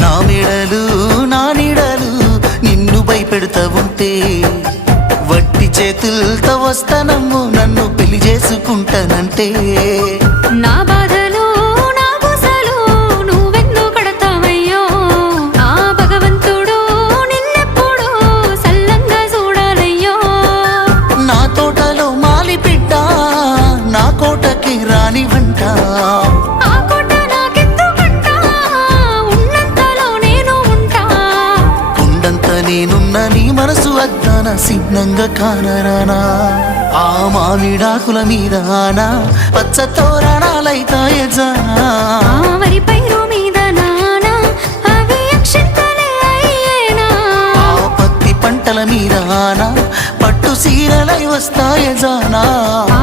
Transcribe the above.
నా మెడలు నా నీడలు నిన్ను భయపెడతా ఉంటే వట్టి చేతులతో వస్తానమ్ము నన్ను పెళ్లి చేసుకుంటానంటే నా బాధలు నా పూసలు నువ్వెందుకు కడతావయ్యో ఆ భగవంతుడు నిన్నెప్పుడు సల్లంగా చూడాలయ్యో నా తోటలో మాలి బిడ్డ నా కోటకి రాని వంట ఆ కోట నాకెందుకంట ఉన్నంతలో నేను ఉంటా కొండంత నేనున్న నీ మనసు అద్దాన సిద్ధంగా కానరానా ఆ మామిడాకుల మీద ఆనా పచ్చ తోరణాలైతాయజానా ఆ వరి పైరు మీద నానా అవి అక్షంతలే అయ్యేనా ఆ పత్తి పంటల మీద ఆనా పట్టు సీరలై వస్తాయజానా ఆ